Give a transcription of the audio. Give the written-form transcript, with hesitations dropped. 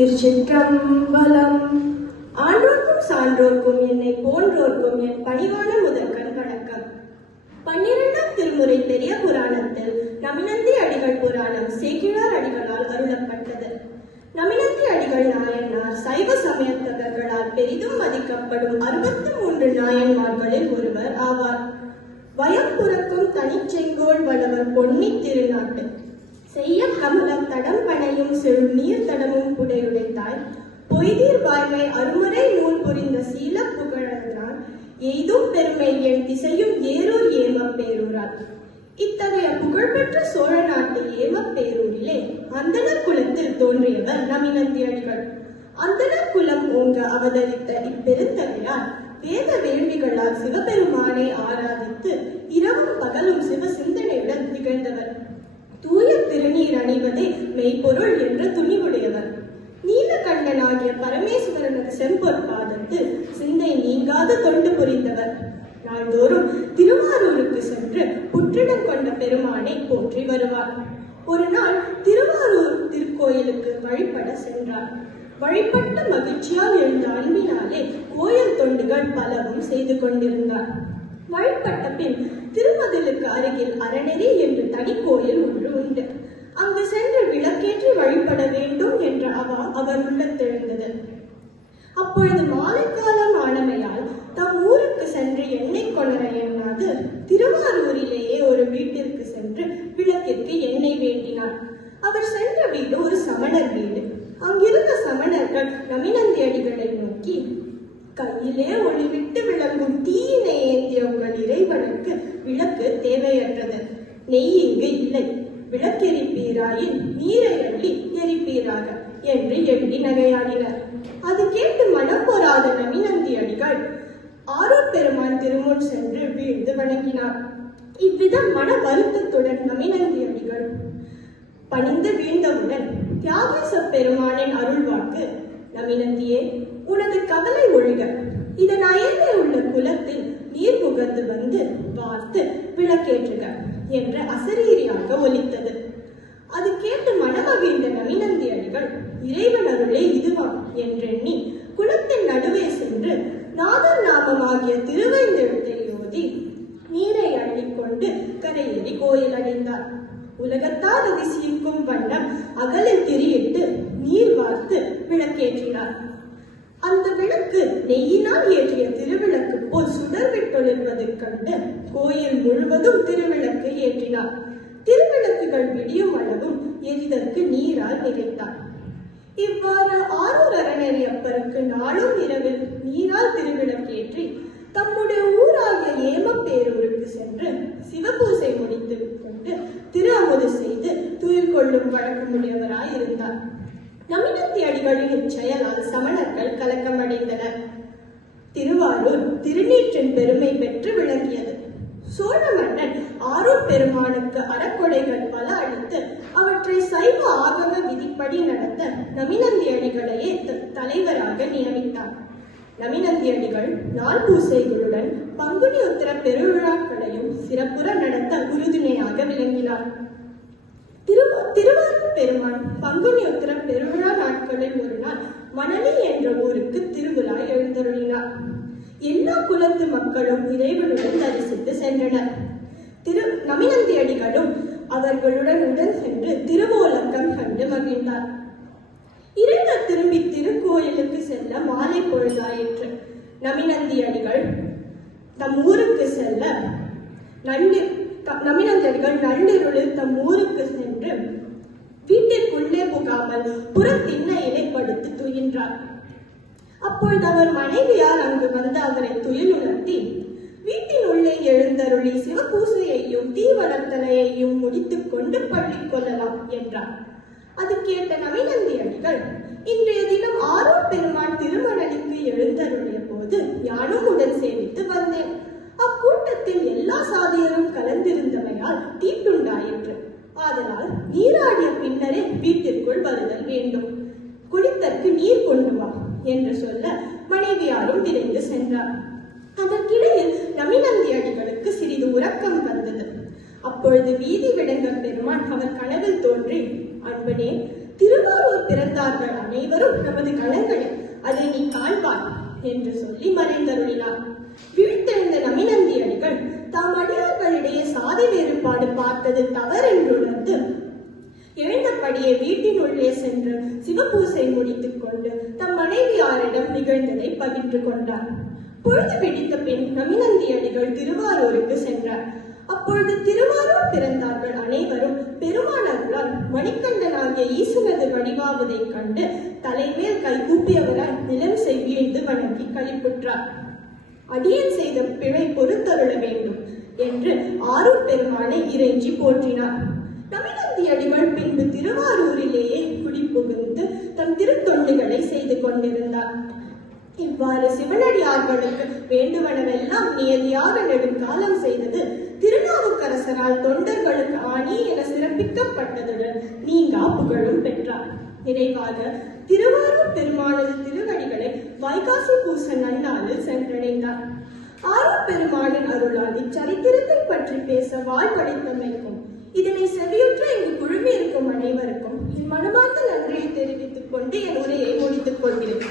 திருச்சிற்றம்பலம். ஆன்றோர்க்கும் சான்றோர்க்கும் என்னை போன்றோர்க்கும் என் பணிவான முதற்கண் வணக்கம். 12ஆம் திருமுறை பெரிய புராணத்தில் நமினந்தி அடிகள் புராணம் சேக்கிழார் அடிகளால் அருளப்பட்டது. நமினந்தி அடிகள் நாயனார் சைவ சமயத்தவர்களால் பெரிதும் மதிக்கப்படும் 63 நாயன்மார்களில் ஒருவர் ஆவார். வயம் புறக்கும் தனிச்செங்கோல் வளவர் பொன்னி திருநாட்டு செய்ய கமலம் தடம் பனையும் செழும் நீர் தடமும் புடையுடைத்தாய் பொய்தீர் வாய்மை அருமறை நூல் புரிந்த சீல புகழனால் எய்தும் பெருமை என் திசையும் ஏரூர் ஏமப் பேரூரால். இத்தகைய புகழ்பெற்ற சோழ நாட்டு ஏமப் பேரூரிலே அந்தணர் குலத்தில் தோன்றியவர் நமினந்தி அடிகள். அந்தணர் குலம் ஓங்க அவதரித்த இப்பெருந்தகையார் வேத வேள்விகளால் சிவபெருமானை ஆராதித்து இரவும் பகலும் சிவ சிந்தனையுடன் திகழ்ந்தவர். தூய திருநீர் அணிவதே மெய்ப்பொருள் என்ற துணிவுடையவர். நீலகண்டனாகிய பரமேஸ்வரனது செம்பொற்பாதத்தில் சிந்தை நீங்காத தொண்டு புரிந்தவர். நாள்தோறும் திருவாரூருக்கு சென்று புற்றிடம் கொண்ட பெருமானை போற்றி வருவார். ஒரு நாள் திருவாரூர் திருக்கோயிலுக்கு வழிபட சென்றார். வழிபட்ட மகிழ்ச்சியால் எழுந்த அன்பினாலே கோயில் தொண்டுகள் பலவும் செய்து கொண்டிருந்தார். வழிபட்ட பின் திருமதிலுக்கு அருகில் அறநெறி என்று தனி கோயில் ஒன்று உண்டு. அங்கு சென்று விளக்கேற்றி வழிபட வேண்டும் என்ற அவர் உள்ளத்தெழுந்தது. அப்பொழுது மாலை காலம் ஆனமையால் தம் ஊருக்கு சென்று எண்ணெய் கொணர எண்ணாது திருவாரூரிலேயே ஒரு வீட்டிற்கு சென்று விளக்கிற்கு எண்ணெய் வேண்டினார். அவர் சென்ற வீடு ஒரு சமணர் வீடு. அங்கிருந்த சமணர்கள் நமினந்தி அடிகளை நோக்கி, கையிலே ஒளிவிட்டு விளங்கும் தீயினை ஏந்திய உங்கள் இறைவனுக்கு விளக்கு தேவையற்றது. நெய் இங்கு இல்லை. விளக்கெரிப்பீராயின் நீரை அள்ளி எரிப்பீராக என்று எண்ணி நகையாடினர். அது கேட்டு மனம் பொறாத நமினந்தி அடிகள் ஆரூர் பெருமான் திருமுன் சென்று வீழ்ந்து வணங்கினார். இவ்விதம் மன வருத்தத்துடன் நமினந்தி அடிகள் பணிந்து வீழ்ந்தவுடன் தியாகேச பெருமானின் அருள்வாக்கு, நமினந்தியே, உனது கவலை ஒழிக. இதன் அயலே உள்ள குலத்தில் நீர் முகந்து வந்து வார்த்து விளக்கேற்றுக என்ற அசரீரியாக ஒலித்தது. அது கேட்டு மனமகிழ்ந்த நமினந்தி அடிகள் இறைவன் அருளே இதுவாம் என்றெண்ணி குளத்தின் நடுவே சென்று நாதர் நாமம் ஆகிய திருவைந்தெழுத்தை ஓதி நீரை அள்ளிக்கொண்டு கரையேறி கோயில் அடைந்தார். உலகத்தார் அதிசயிக்கும் வண்ணம் அகலில் திரியிட்டு நீர் வார்த்து விளக்கேற்றினார். அந்த விளக்கு நெய்யினால் ஏற்றிய திருவிளக்கு போல் சுடர் விட்டொழிப்பதைக் கண்டு கோயில் முழுவதும் திருவிளக்கு ஏற்றினார். திருவிளக்குகள் விடியும் அளவும் எரிதற்கு நீரால் நிறைத்தார். இவ்வாறு ஆரூர் அறநெறி அப்பருக்கு நாளும் இரவில் நீரால் திருவிளக்கேற்றி தம்முடைய ஊராகிய ஏமப்பேரூருக்கு சென்று சிவபூசை முடித்து கொண்டு திரு அமுது செய்து துயில் கொள்ளும் வழக்கமுடையவராயிருந்தார். நமினந்தி அடிகளின் இச்செயலால் சமணர்கள் கலக்கமடைந்தனர். திருவாரூர் திருநீற்றின் பெருமை பெற்று விளங்கியது. சோழ மன்னன் ஆரூர் பெருமானுக்கு அறக்கொடைகள் பல அளித்து அவற்றை சைவ ஆகம விதிப்படி நடத்த நமினந்தி அடிகளையே தலைவராக நியமித்தார். நமினந்தி அடிகள் நாள் பூசைகளுடன் பங்குனி உத்திர பெருவிழாக்களையும் சிறப்புற நடத்த உறுதுணையாக விளங்கினார். திருவாரூர் பெருமான் பங்குனி உத்திர பெருவிழா நாட்களில் ஒரு நாள் மணலி என்ற ஊருக்கு திருவிழா எழுந்தருளினார். எல்லா குலத்து மக்களும் இறைவனுடன் தரிசித்து சென்றனர். நமினந்தி அடிகளும் அவர்களுடன் உடன் சென்று திருவோலக்கம் கண்டு மகிழ்ந்தார். இறைவர் திரும்பி திருக்கோயிலுக்கு செல்ல மாலை பொழுதாயிற்று. நமினந்தி அடிகள் தம் ஊருக்கு செல்ல நமினந்தி அடிகள் நள்ளிருளில் தம் ஊருக்கு சென்று வீட்டிற்குள்ளே புகாமல் புற திண்ணையிலே படுத்து துயின்றார். அப்பொழுது அவர் மனைவியால் அங்கு வந்து அவரை துயில் உணர்த்தி வீட்டின் உள்ளே எழுந்தருளி சிவபூசையையும் தீ வளர்த்தலையையும் முடித்துக் கொண்டு பள்ளி கொள்ளலாம் என்றார். அது கேட்ட நமினந்தி அடிகள், இன்றைய தினம் ஆரூர் பெருமான் திருமணலிக்கு எழுந்தருளிய போது யானும் உடன் சேவித்து வந்தேன். அக்கூட்டத்தில் எல்லா சாதியரும் கலந்திருந்தமையால் தீட்டுண்டாயிற்று. ஆதலால் நீராடிய பின்னரே வீட்டிற்குள் வருதல் வேண்டும். குடித்தற்கு நீர் கொண்டு வா என்று சொல்ல மனைவியாரும் விரைந்து சென்றார். அதற்கிடையில் நமினந்தி அடிகளுக்கு சிறிது உறக்கம் வந்தது. அப்பொழுது வீதி விடங்க பெருமான் அவர் கனவில் தோன்றி, அன்பனே, திருவாரூர் பிறந்தார்கள் அனைவரும் நமது களங்களில், அதை நீ காண்பாய் என்று சொல்லி மறைந்தருளினார். வீழ்த்தெழுந்த நமிநந்தி அடிகள் தாம் அடியார்களிடையே சாதி வேறுபாடு பார்த்தது தவறென்றுணர்ந்து எழுந்தபடியே வீட்டினுள்ளே சென்று சிவபூசை முடித்துக் கொண்டு தம் மனைவியாரிடம் நிகழ்ந்ததை பகிர்ந்து கொண்டார். பொழுது பிடித்த பின் நமிநந்தி அடிகள் திருவாரூருக்கு சென்றார். அப்பொழுது திருவாரூர் பிறந்தார்கள் அனைவரும் பெருமானர்களால் மணிகண்டனாகிய ஈசனது வடிவாவதைக் கண்டு தலைமேல் கைகூப்பியவரால் நிலம் வீழ்ந்து வணங்கி களிப்புற்றார். அடியன் செய்த பிழை பொறுத்தருள வேண்டும் என்று ஆரூர் பெருமானை இறைஞ்சி போற்றினார். நமிநந்தி அடிகள் பின்பு திருவாரூரிலேயே குடிபுகுந்து தம் திருத்தொண்டுகளை செய்து கொண்டிருந்தார். இவ்வாறு சிவனடியார்களுக்கு வேண்டுவனவெல்லாம் நியதியாக நெடுங்காலம் செய்தது திருநாவுக்கரசரால் தொண்டர்களுக்கு ஆணி என சிறப்பிக்கப்பட்டதுடன் நீங்கா புகழும் பெற்றார். நிறைவாக திருவாரூர் பெருமானது திருவடிகளை வைகாசி பூச நன்னாளில் சென்றடைந்தார். ஆரூர் பெருமானின் அருளால் இச்சரித்திரத்தை பற்றி பேச வாய் படைத்தமைக்கும் இதனை செவியுற்ற இங்கு குழுமி இருக்கும் அனைவருக்கும் என் மனமார்ந்த நன்றியை தெரிவித்துக் கொண்டு என் உரையை முடித்துக் கொள்கிறேன்.